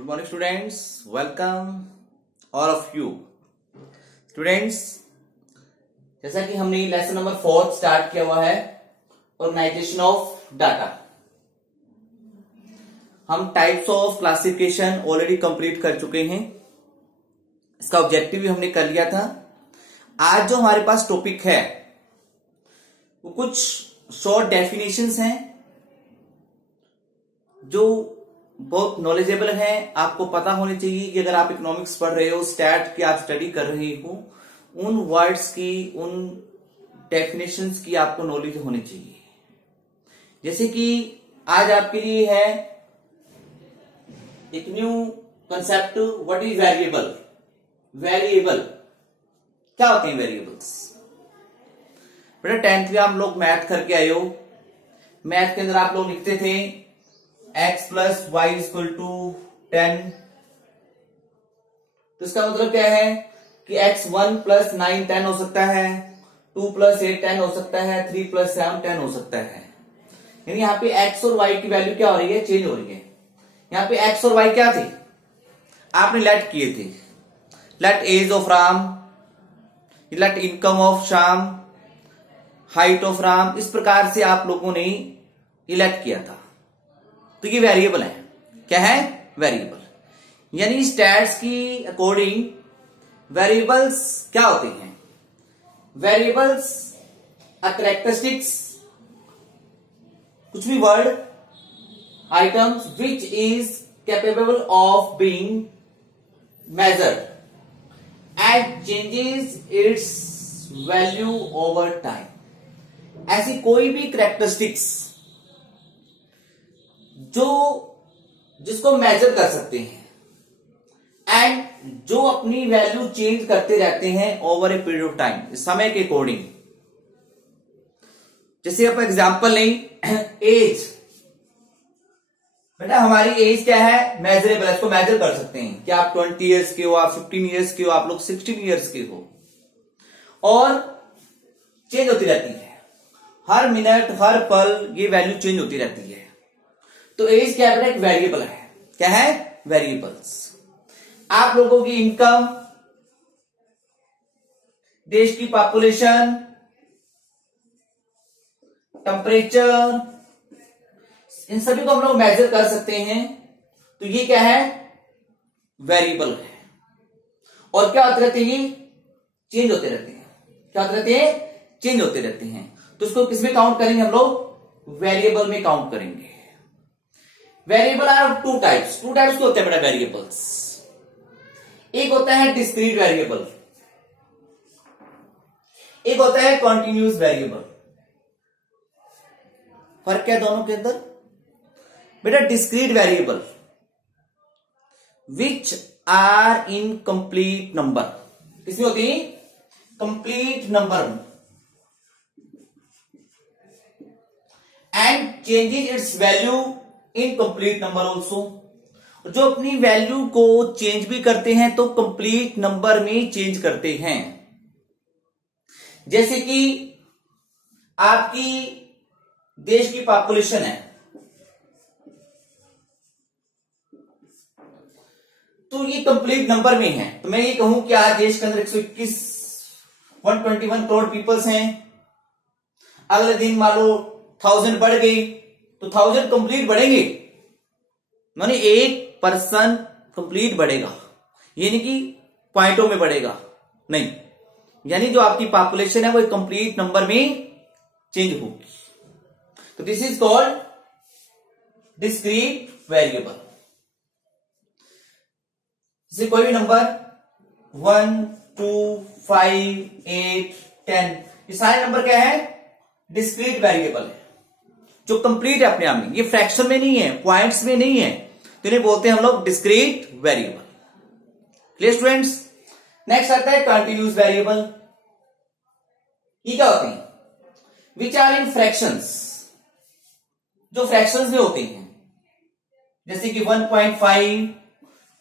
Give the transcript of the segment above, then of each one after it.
Good morning students, welcome all of you students. जैसा कि हमने लेसन नंबर 4 स्टार्ट किया हुआ है, ऑर्गेनाइजेशन ऑफ डाटा। हम types of classification already complete कर चुके हैं, इसका ऑब्जेक्टिव भी हमने कर लिया था। आज जो हमारे पास टॉपिक है वो कुछ शॉर्ट डेफिनेशंस हैं जो बहुत नॉलेजेबल है। आपको पता होनी चाहिए कि अगर आप इकोनॉमिक्स पढ़ रहे हो, स्टैट की आप स्टडी कर रहे हो, उन वर्ड्स की, उन डेफिनेशंस की आपको नॉलेज होनी चाहिए। जैसे कि आज आपके लिए है एक new concept, what is variable. Variable क्या होते हैं? वेरिएबल्स बेटा 10th में आप लोग मैथ करके आए हो। मैथ के अंदर आप लोग लिखते थे x plus y equal to 10। तो इसका मतलब क्या है कि x 1 प्लस 9 10 हो सकता है, 2 प्लस 8 10 हो सकता है, 3 प्लस 7 10 हो सकता है। यानी यहाँ पे x और y की वैल्यू क्या हो रही है? चेंज हो रही है। यहाँ पे x और y क्या थे? आपने लेट किए थे, let age of Ram, let income of Shyam, height of Ram, इस प्रकार से आप लोगों ने इलेक्ट किया था। तो ये वेरिएबल है। क्या है? वेरिएबल। यानी स्टैट्स की अकॉर्डिंग वेरिएबल्स क्या होते हैं? वेरिएबल्स आर कैरेक्टरिस्टिक्स, कुछ भी word, items which is capable of being measured and changes its value over time. ऐसी कोई भी कैरेक्टरिस्टिक्स जिसको मेजर कर सकते हैं एंड जो अपनी वैल्यू चेंज करते रहते हैं over a period of time, समय के अकॉर्डिंग। जैसे आप एग्जांपल लें, एज। बेटा हमारी एज क्या है? मेजरेबल है, इसको मेजर कर सकते हैं कि आप 20 ईयर्स के हो, आप 15 ईयर्स के हो, आप लोग 16 ईयर्स के हो, और चेंज होती रहती है हर मिनट हर पल, ये वैल्यू चेंज होती रहती है। तो एज क्या है? एक वेरिएबल है। क्या है? वेरिएबल्स। आप लोगों की इनकम, देश की पॉपुलेशन, टेम्परेचर, इन सभी को हम लोग मेजर कर सकते हैं। तो ये क्या है? वेरिएबल है। और क्या होते रहते हैं? चेंज होते रहते हैं। क्या होते रहते हैं? चेंज होते रहते हैं। तो इसको किसमें काउंट करेंगे हम लोग? वेरिएबल में काउंट करेंगे। Variable are two types. Two types के होते हैं बेटा वेरिएबल्स। एक होता है डिस्क्रीट वेरिएबल, एक होता है कॉन्टिन्यूस वेरिएबल। फर्क क्या है दोनों के अंदर? बेटा discrete variable which are in complete number, किसमें होती है? Complete number, and changes its value in complete number also. जो अपनी वैल्यू को चेंज भी करते हैं तो कंप्लीट नंबर में चेंज करते हैं। जैसे कि आपकी देश की पॉपुलेशन है, तो ये कंप्लीट नंबर में है। तो मैं ये कहूं कि आज देश के अंदर 121 करोड़ पीपल्स हैं। अगले दिन मान लो 1000 बढ़ गई, तो 1000 कंप्लीट बढ़ेंगे, माने 1% कंप्लीट बढ़ेगा, यानी कि पॉइंटों में बढ़ेगा नहीं। यानी जो आपकी पॉपुलेशन है वो एक कंप्लीट नंबर में चेंज होगी। तो this is called discrete variable. जैसे कोई भी नंबर 1 2 5 8 10, ये सारे नंबर क्या है? डिस्क्रीट वेरिएबल है, जो कंप्लीट है अपने आप में। ये फ्रैक्शन में नहीं है, पॉइंट्स में नहीं है, तो इन्हें बोलते हैं हम लोग discrete variable. Clear students? Next आता है कंटिन्यूस वेरिएबल। ये क्या होते हैं? विच आर इन फ्रैक्शंस, जो फ्रैक्शंस में होते हैं। जैसे कि 1.5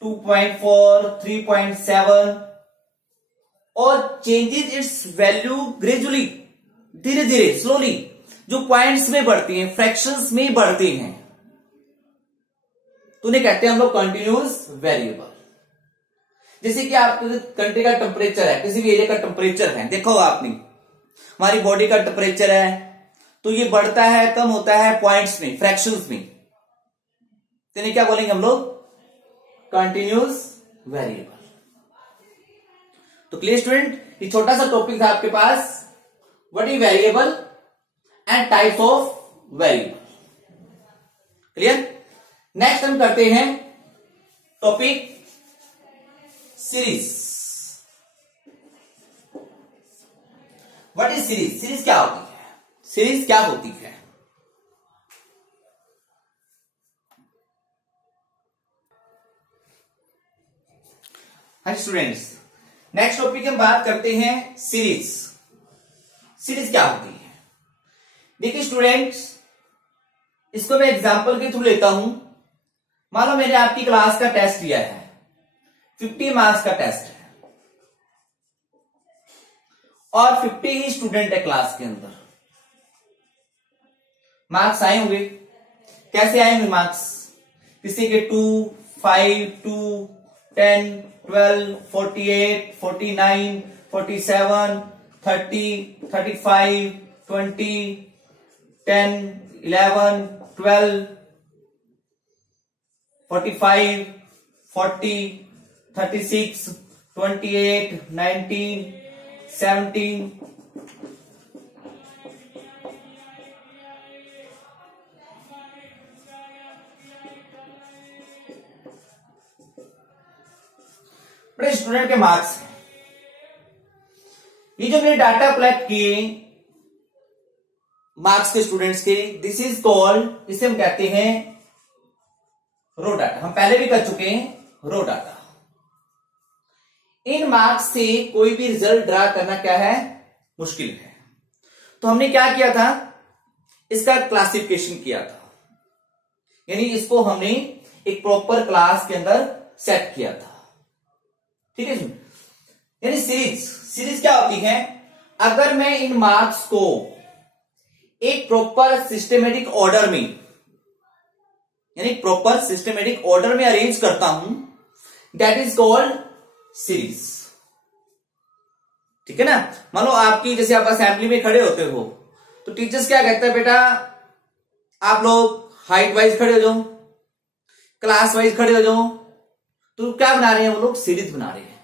2.4 3.7, और चेंजेस इट्स वैल्यू ग्रेजुअली, धीरे धीरे, स्लोली, जो पॉइंट्स में बढ़ती हैं, फ्रैक्शंस में बढ़ते हैं। तो उन्हें कहते हैं हम लोग कंटिन्यूअस वेरिएबल। जैसे कि आप कंट्री का टेम्परेचर है, किसी भी एरिया का टेम्परेचर है, देखो आपने हमारी बॉडी का टेम्परेचर है, तो ये बढ़ता है कम होता है पॉइंट्स में, फ्रैक्शंस में, तो इन्हें क्या बोलेंगे हम लोग? Continuous variable. तो क्लियर स्टूडेंट, ये छोटा सा टॉपिक था आपके पास, what is variable and types of variable. Clear? Next हम करते हैं topic series. What is series? Series क्या होती है? सीरीज क्या होती है? हाँ स्टूडेंट्स, नेक्स्ट टॉपिक हम बात करते हैं सीरीज। सीरीज क्या होती है? देखिए स्टूडेंट्स, इसको मैं एग्जांपल के थ्रू लेता हूं। मान लो मैंने आपकी क्लास का टेस्ट लिया है, 50 मार्क्स का टेस्ट है और 50 ही स्टूडेंट है क्लास के अंदर। मार्क्स आए होंगे, कैसे आए होंगे मार्क्स? किसी के 2, 5, 2, 10, 12, 48, 49, 47, 30, 35, 20, 10, 11, 12, 45, 40, 36, 28, 19, 17, बड़े स्टूडेंट के मार्क्स हैं। ये जो मैंने डाटा कलेक्ट किए मार्क्स के स्टूडेंट्स के, दिस इज कॉल्ड, इसे हम कहते हैं रो डाटा। हम पहले भी कर चुके हैं रो डाटा। इन मार्क्स से कोई भी रिजल्ट ड्रा करना क्या है? मुश्किल है। तो हमने क्या किया था? इसका क्लासिफिकेशन किया था, यानी इसको हमने एक प्रॉपर क्लास के अंदर सेट किया था। ठीक है, यानी सीरीज क्या होती है? अगर मैं इन मार्क्स को एक प्रॉपर सिस्टमेटिक ऑर्डर में, यानी प्रॉपर सिस्टमेटिक ऑर्डर में अरेंज करता हूं, दैट इज कॉल्ड सीरीज। ठीक है ना? मान लो आपकी, जैसे आप असेंबली में खड़े होते हो तो टीचर्स क्या कहते हैं, बेटा आप लोग हाइट वाइज खड़े हो जाओ, क्लास वाइज खड़े हो जाओ। तो क्या बना रहे हैं वो लोग? सीरीज बना रहे हैं,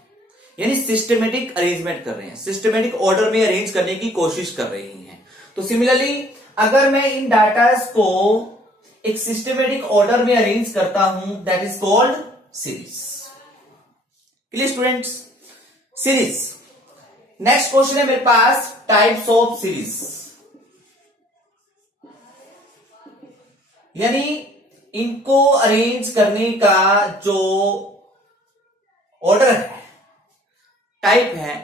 यानी सिस्टमेटिक अरेंजमेंट कर रहे हैं, सिस्टमेटिक ऑर्डर में अरेंज करने की कोशिश कर रही हैं। तो सिमिलरली अगर मैं इन डाटास को एक सिस्टमेटिक ऑर्डर में अरेंज करता हूं, that is called series. Clear students? Series. Next question है मेरे पास, टाइप्स ऑफ सीरीज, यानी इनको अरेंज करने का जो ऑर्डर है, टाइप है,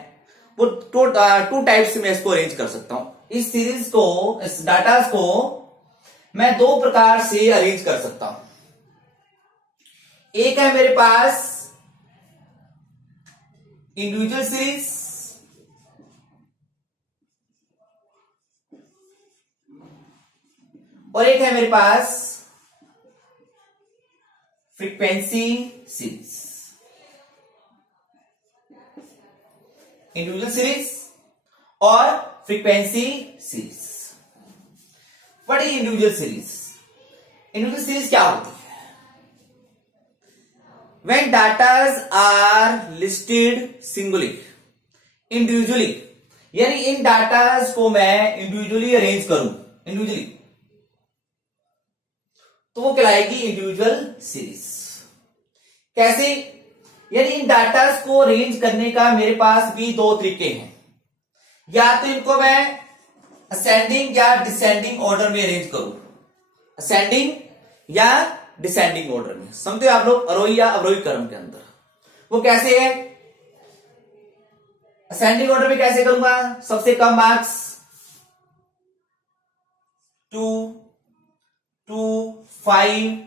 वो टू टाइप से मैं इसको अरेंज कर सकता हूं। इस सीरीज को, इस डाटा को मैं दो प्रकार से अरेंज कर सकता हूं। एक है मेरे पास इंडिविजुअल सीरीज, और एक है मेरे पास फ्रीक्वेंसी सीरीज। इंडिविजुअल सीरीज और frequency series. What is individual series? Individual series क्या होती है? When datas are listed singly, individually, यानी इन डाटास को मैं इंडिविजुअली अरेंज करूं, इंडिविजुअली, तो वो कहलाएगी इंडिविजुअल सीरीज। कैसे? यानी इन डाटास को अरेंज करने का मेरे पास भी दो तरीके हैं। या तो इनको मैं असेंडिंग या डिसेंडिंग ऑर्डर में अरेंज करूं, असेंडिंग या डिसेंडिंग ऑर्डर में, समझते हो आप लोग, आरोही या अवरोही क्रम के अंदर। वो कैसे है? असेंडिंग ऑर्डर में कैसे करूंगा? सबसे कम मार्क्स 2, 2, 5,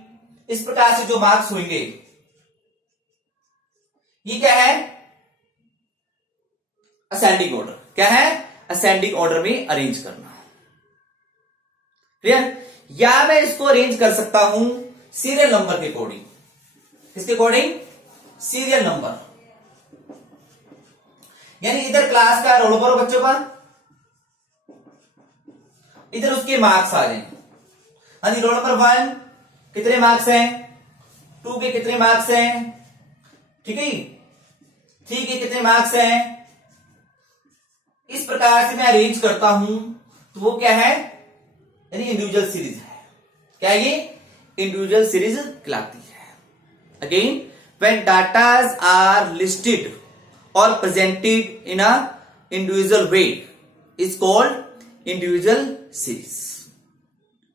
इस प्रकार से जो मार्क्स होंगे, ये क्या है? Ascending order. क्या है? असेंडिंग ऑर्डर में अरेंज करना। क्लियर? या मैं इसको अरेंज कर सकता हूं सीरियल नंबर के अकॉर्डिंग। किसके अकॉर्डिंग? सीरियल नंबर, यानी इधर क्लास का रोल नंबर हो बच्चों का, इधर उसके मार्क्स आ जाएंगे। हाँ जी, रोल नंबर 1 कितने मार्क्स हैं, 2 के कितने मार्क्स हैं, ठीक है, 3 के कितने मार्क्स हैं। इस प्रकार से मैं अरेंज करता हूं तो वो क्या है, यानी इंडिविजुअल सीरीज है। क्या ये इंडिविजुअल सीरीज कहलाती है। Again, when datas are listed और presented in a individual way is called individual series.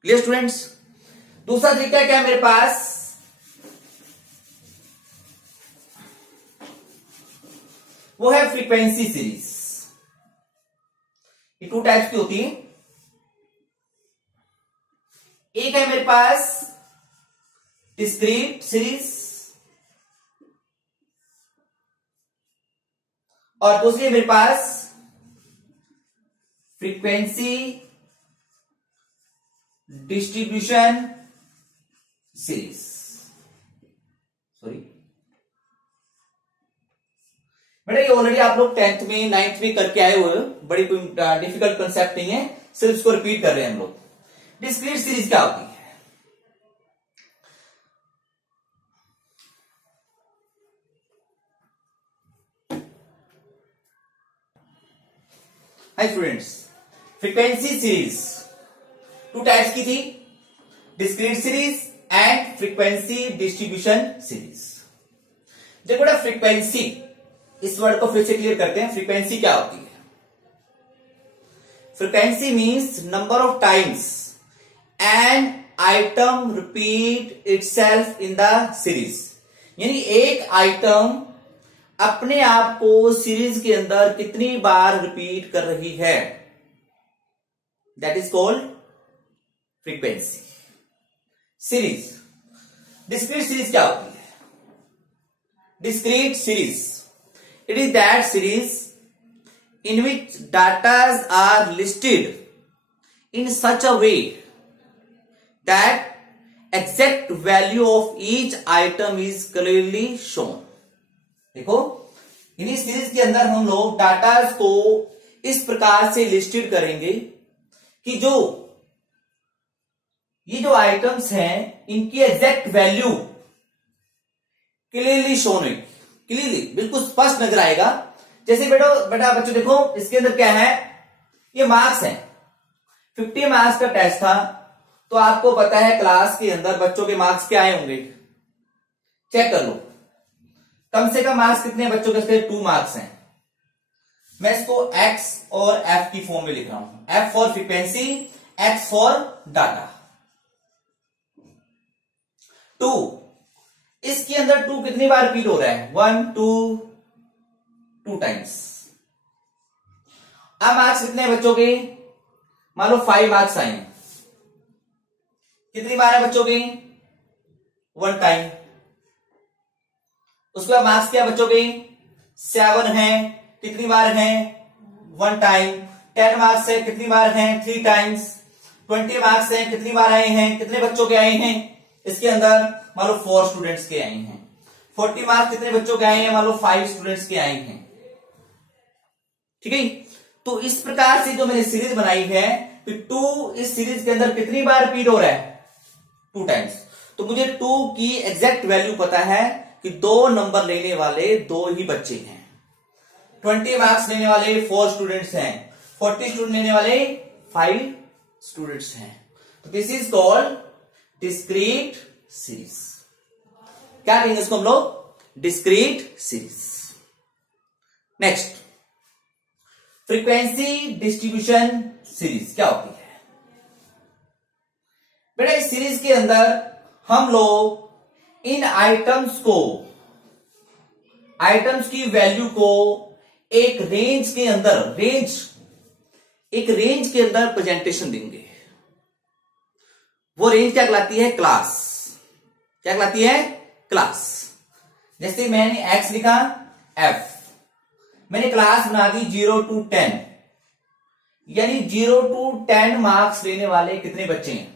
Clear students? दूसरा तरीका क्या है मेरे पास, वो है फ्रीक्वेंसी सीरीज। ये 2 टाइप्स की होती है। एक है मेरे पास डिस्क्रीट सीरीज और दूसरी है मेरे पास फ्रीक्वेंसी डिस्ट्रीब्यूशन सीरीज। सॉरी बेटा, ये ऑलरेडी आप लोग 10th में 9th में करके आए हुए हो, बड़ी कोई डिफिकल्ट कंसेप्ट नहीं है, सिर्फ इसको रिपीट कर रहे हैं हम लोग। डिस्क्रीट सीरीज क्या होती है? Hi students, frequency series 2 types की थी, discrete series and frequency distribution series. देखो बेटा, फ्रीक्वेंसी, इस वर्ड को फिर से क्लियर करते हैं। फ्रीक्वेंसी क्या होती है? Frequency means number of times an item repeat itself in the series, यानी एक आइटम अपने आप को सीरीज के अंदर कितनी बार रिपीट कर रही है, that is called frequency series. Discrete series क्या होती है? Discrete series, it is that series in which datas are listed in such a way that exact value of each item is clearly shown। देखो, इन्हीं series के अंदर हम लोग datas को इस प्रकार से लिस्टेड करेंगे कि जो ये जो आइटम्स हैं इनकी एग्जैक्ट वैल्यू क्लियरली शोन होगी, क्लियरली बिल्कुल स्पष्ट नजर आएगा। जैसे बेटा बच्चों देखो, इसके अंदर क्या है, ये मार्क्स हैं। 50 मार्क्स का टेस्ट था, तो आपको पता है क्लास के अंदर बच्चों के मार्क्स क्या आए होंगे, चेक कर लो। कम से कम मार्क्स कितने बच्चों के? 2 मार्क्स हैं। मैं इसको X और F की फॉर्म में लिख रहा हूं। F for frequency, X for data. 2, इसके अंदर 2 कितनी बार रिपीट हो रहा है? 1 2 टाइम्स। अब मार्क्स कितने बच्चों के? मान लो 5 मार्क्स आए, कितनी बार है बच्चों के? 1 टाइम। उसके बाद मार्क्स क्या बच्चों के? 7 हैं, कितनी बार हैं? 1 टाइम। 10 मार्क्स है, कितनी बार हैं? 3 टाइम्स। 20 मार्क्स हैं, कितनी बार आए हैं? कितने बच्चों के आए हैं इसके अंदर? मान लो 4 स्टूडेंट्स के आए हैं। 40 मार्क्स कितने बच्चों के आए हैं? मान लो 5 स्टूडेंट्स के आए हैं। ठीक है, तो इस प्रकार से जो मैंने सीरीज बनाई है, तो 2 इस सीरीज के अंदर कितनी बार रिपीट हो रहा है? 2 टाइम्स। तो मुझे 2 की एग्जैक्ट वैल्यू पता है कि 2 नंबर लेने वाले 2 ही बच्चे हैं। 20 मार्क्स लेने वाले 4 स्टूडेंट्स हैं, 40 स्टूडेंट लेने वाले 5 स्टूडेंट्स हैं। तो this is called discrete series. क्या कहेंगे इसको हम लोग? Discrete series. Next, frequency distribution series क्या होती है? बेटा, इस सीरीज के अंदर हम लोग इन आइटम्स की वैल्यू को एक रेंज के अंदर प्रेजेंटेशन देंगे। वो रेंज क्या कहलाती है? क्लास। क्या कहलाती है? क्लास। जैसे मैंने X लिखा, F, मैंने क्लास बना दी 0 to 10, यानी 0 to 10 मार्क्स लेने वाले कितने बच्चे हैं?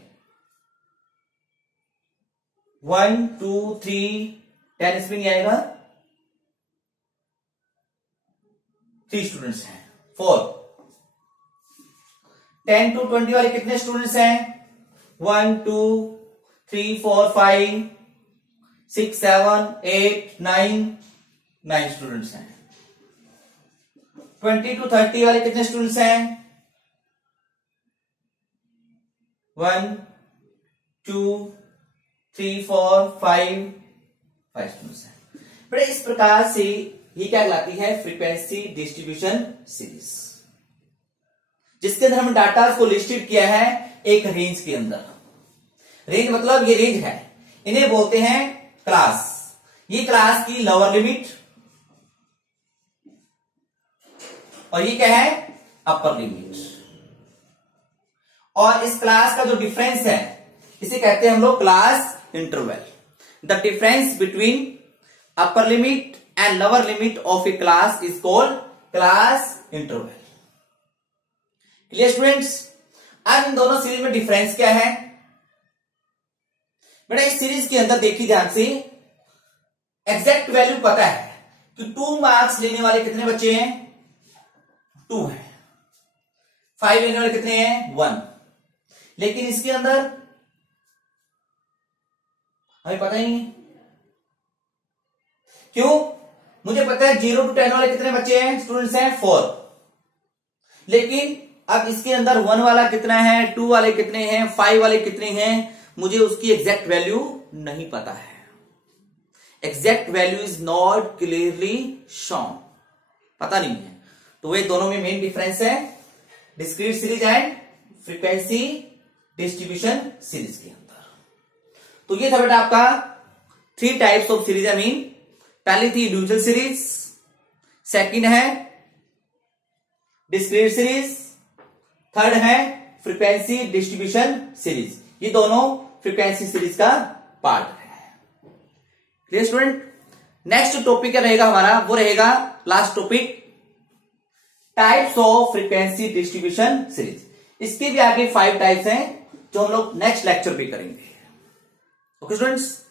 1 2 3 10 इसमें नहीं आएगा, 3 स्टूडेंट्स हैं। 4 10 to 20 वाले कितने स्टूडेंट्स हैं? 1 2 3 4 5 6 7 8 9 स्टूडेंट्स हैं। 20 to 30 वाले कितने स्टूडेंट्स हैं? 1 2 3 4 5 स्टूडेंट्स हैं। बड़े इस प्रकार से ये क्या कहलाती है? फ्रीक्वेंसी डिस्ट्रीब्यूशन सीरीज, जिसके अंदर हम डाटा को लिस्टेड किया है एक रेंज के अंदर। रेंज मतलब ये रेंज है, इन्हें बोलते हैं क्लास। ये क्लास की लोअर लिमिट और ये क्या है? Upper limit. और इस क्लास का जो डिफरेंस है इसे कहते हैं हम लोग class interval. The difference between upper limit and lower limit of A class is called class interval. Clear students? अब इन दोनों सीरीज में डिफरेंस क्या है? बेटा इस सीरीज के अंदर देखिए ध्यान से, एग्जैक्ट वैल्यू पता है कि 2 मार्क्स लेने वाले कितने बच्चे हैं? 2 हैं। 5 लेने वाले कितने हैं? 1। लेकिन इसके अंदर हमें पता ही नहीं। क्यों? मुझे पता है 0 to 10 वाले कितने बच्चे हैं? स्टूडेंट्स हैं 4। लेकिन अब इसके अंदर 1 वाला कितना है, 2 वाले कितने हैं, 5 वाले कितने हैं, मुझे उसकी एग्जैक्ट वैल्यू नहीं पता है। Exact value is not clearly shown, पता नहीं है। तो वे दोनों में मेन डिफरेंस है discrete series and frequency distribution series के अंदर। तो ये था बेटा आपका 3 types of series. I mean पहली थी इंडिविजुअल सीरीज, सेकंड है डिस्क्रीट सीरीज, थर्ड है फ्रीक्वेंसी डिस्ट्रीब्यूशन सीरीज। ये दोनों फ्रीक्वेंसी सीरीज का पार्ट है। Clear student? नेक्स्ट टॉपिक क्या रहेगा हमारा? वो रहेगा last topic, types of frequency distribution series. इसके भी आगे 5 टाइप्स हैं जो हम लोग नेक्स्ट लेक्चर पे करेंगे। Okay students?